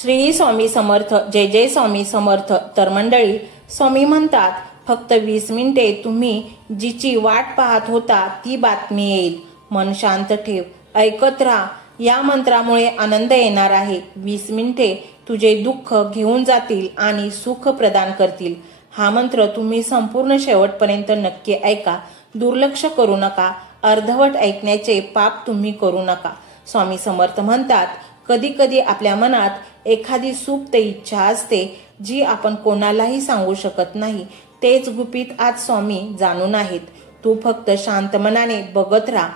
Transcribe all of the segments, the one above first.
श्री स्वामी समर्थ. जय जय स्वामी समर्थ. तर मंडळी, स्वामी म्हणतात फक्त 20 मिनिटे तुम्ही जिची वाट पाहत होता ती बातमी येईल. मन शांत ठेव, ऐकत राहा. या मंत्रामुळे आनंद येणार आहे. 20 मिनिटे तुझे दुःख घेऊन जातील आणि सुख प्रदान करतील. हा मंत्र तुम्ही संपूर्ण शेवटपर्यंत नक्की ऐका. दुर्लक्ष करू नका. अर्धवट ऐकण्याचे पाप तुम्ही करू नका. स्वामी समर्थ म्हणतात, कधी कधी आपल्या मनात एखादी सुप्त इच्छा असते जी आपण कोणालाही सांगू शकत नाही. तेच गुपित आज स्वामी जाणून आहेत. तू फक्त शांत मनाने बघत राहा.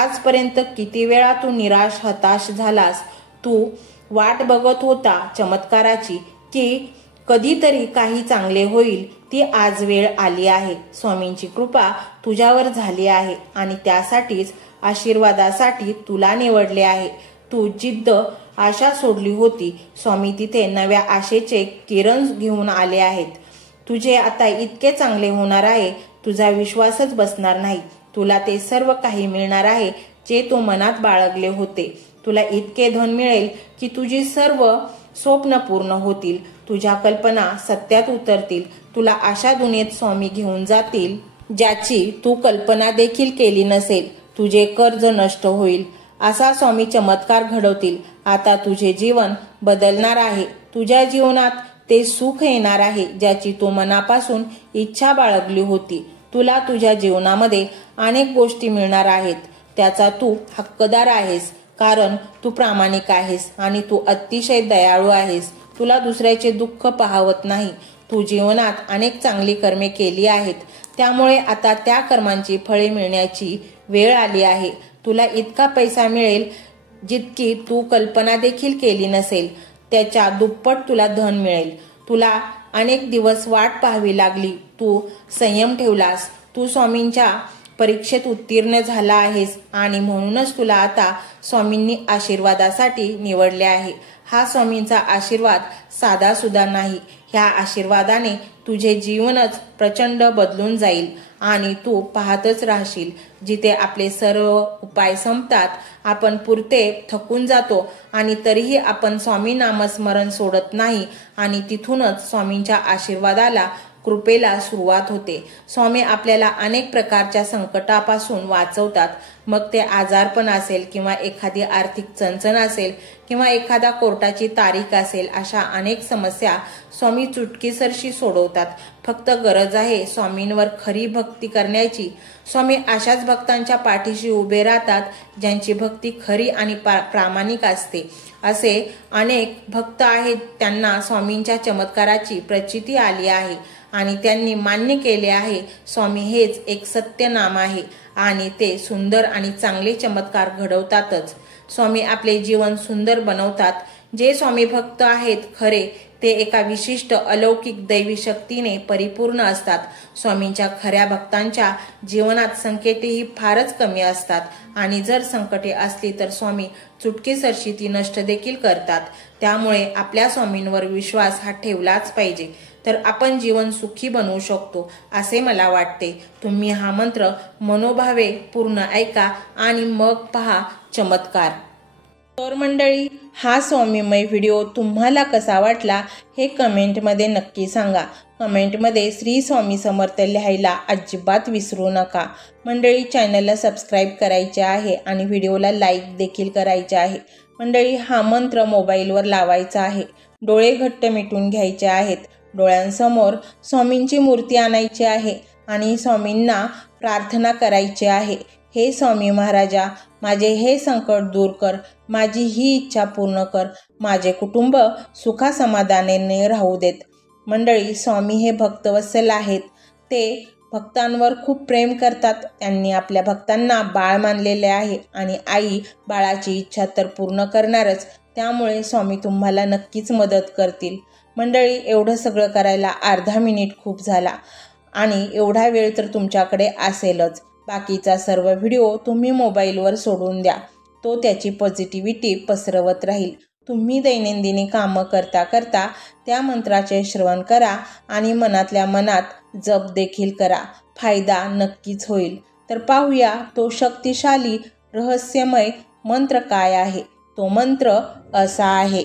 आजपर्यंत किती वेळा तू निराश हताश झालास. तू वाट बघत होता चमत्काराची की कधीतरी काही चांगले होईल. ती आज वेळ आली आहे. स्वामींची कृपा तुझ्यावर झाली आहे आणि त्यासाठीच आशीर्वादासाठी तुला निवडले आहे. तू जिद्द आशा सोडली होती. स्वामी तिथे नव्या आशेचे किरण घेऊन आले आहेत. तुझे आता इतके चांगले होणार आहे, तुझा विश्वासच बसणार नाही. तुला ते सर्व काही मिळणार आहे जे तू मनात बाळगले होते. तुला इतके धन मिळेल की तुझी सर्व स्वप्न पूर्ण होतील. तुझ्या कल्पना सत्यात उतरतील. तुला अशा दुनियेत स्वामी घेऊन जातील ज्याची तू कल्पना देखील केली नसेल. तुझे कर्ज नष्ट होईल. असा स्वामी चमत्कार घडवतील. आता तुझे जीवन बदलणार आहे. तुझ्या जीवनात ते सुख येणार आहे ज्याची तू मनापासून इच्छा बाळगली होती. तुला तुझ्या जीवनामध्ये अनेक गोष्टी मिळणार आहेत. त्याचा तू हक्कदार आहेस, कारण तू प्रामाणिक आहेस आणि तू अतिशय दयाळू आहेस. तुला दुसऱ्याचे दुःख पाहवत नाही. तू जीवनात अनेक चांगली कर्मे केली आहेत, त्यामुळे आता त्या कर्मांची फळे मिळण्याची वेळ आली आहे. तुला इतका पैसा मिळेल जितकी तू कल्पना देखील केली नसेल. त्याच्या दुप्पट तुला धन मिळेल. तुला अनेक दिवस वाट पाहावी लागली. तू संयम ठेवलास. तू स्वामींच्या परीक्षेत उत्तीर्ण झाला आहेस आणि म्हणूनच तुला आता स्वामींनी आशीर्वादासाठी निवडले आहे. हा स्वामींचा आशीर्वाद साधा सुद्धा नाही. ह्या आशीर्वादाने तुझे जीवनच प्रचंड बदलून जाईल आणि तू पाहतच राहशील. जिथे आपले सर्व उपाय संपतात, आपण पुरते थकून जातो आणि तरीही आपण स्वामी नामस्मरण सोडत नाही आणि तिथूनच स्वामींच्या आशीर्वादाला कृपेला सुरुवात होते. स्वामी आपल्याला अनेक प्रकारच्या संकटापासून वाचवतात. मग ते आजारपण असेल किंवा एखादी आर्थिक चणचण असेल किंवा एखादा कोर्टाची तारीख असेल, अशा अनेक समस्या स्वामी चुटकीसरशी सोडवतात. फक्त गरज आहे स्वामींवर खरी भक्ती करण्याची. स्वामी अशाच भक्तांच्या पाठीशी उभे राहतात ज्यांची भक्ती खरी आणि प्रामाणिक असते. असे अनेक भक्त आहेत त्यांना स्वामींच्या चमत्काराची प्रचिती आली आहे आणि त्यांनी मान्य केले आहे स्वामी हेच एक सत्य नाम आहे आणि ते सुंदर आणि चांगले चमत्कार घडवतातच. स्वामी आपले जीवन सुंदर बनवतात. जे स्वामी भक्त आहेत खरे ते एका विशिष्ट अलौकिक दैवी शक्तीने परिपूर्ण असतात. स्वामींच्या खऱ्या भक्तांच्या जीवनात संकटेही फारच कमी असतात आणि जर संकटे असली तर स्वामी चुटकीसरशी ती नष्ट देखील करतात. त्यामुळे आपल्या स्वामींवर विश्वास हा ठेवलाच पाहिजे, तर आपण जीवन सुखी बनवू शकतो असे मला वाटते. तुम्ही हा मंत्र मनोभावे पूर्ण ऐका आणि मग पहा चमत्कार. तर मंडळी, हा स्वामीमय व्हिडिओ तुम्हाला कसा वाटला हे कमेंटमध्ये नक्की सांगा. कमेंटमध्ये श्री स्वामी समर्थ लिहायला अजिबात विसरू नका. मंडळी, चॅनलला सबस्क्राईब करायचे आहे आणि व्हिडिओला लाईक देखील करायचे आहे. मंडळी, हा मंत्र मोबाईलवर लावायचा आहे. डोळे घट्ट मिटून घ्यायचे आहेत. डोळ्यांसमोर स्वामींची मूर्ती आणायची आहे आणि स्वामींना प्रार्थना करायची आहे. हे स्वामी महाराजा, माझे हे संकट दूर कर. माझी ही इच्छा पूर्ण कर. माझे कुटुंब सुखासमाधानाने राहू देत. मंडळी, स्वामी हे भक्तवत्सल आहेत. ते भक्तांवर खूप प्रेम करतात. त्यांनी आपल्या भक्तांना बाळ मानलेले आहे आणि आई बाळाची इच्छा तर पूर्ण करणारच. त्यामुळे स्वामी तुम्हाला नक्कीच मदत करतील. मंडळी, एवढं सगळं करायला अर्धा मिनिट खूप झाला आणि एवढा वेळ तर तुमच्याकडे असेलच. बाकीचा सर्व व्हिडिओ तुम्ही मोबाईलवर सोडून द्या. तो त्याची पॉझिटिव्हिटी पसरवत राहील. तुम्ही दैनंदिनी कामं करता करता त्या मंत्राचे श्रवण करा आणि मनातल्या मनात जप देखील करा. फायदा नक्कीच होईल. तर पाहूया तो शक्तिशाली रहस्यमय मंत्र काय आहे. तो मंत्र असा आहे.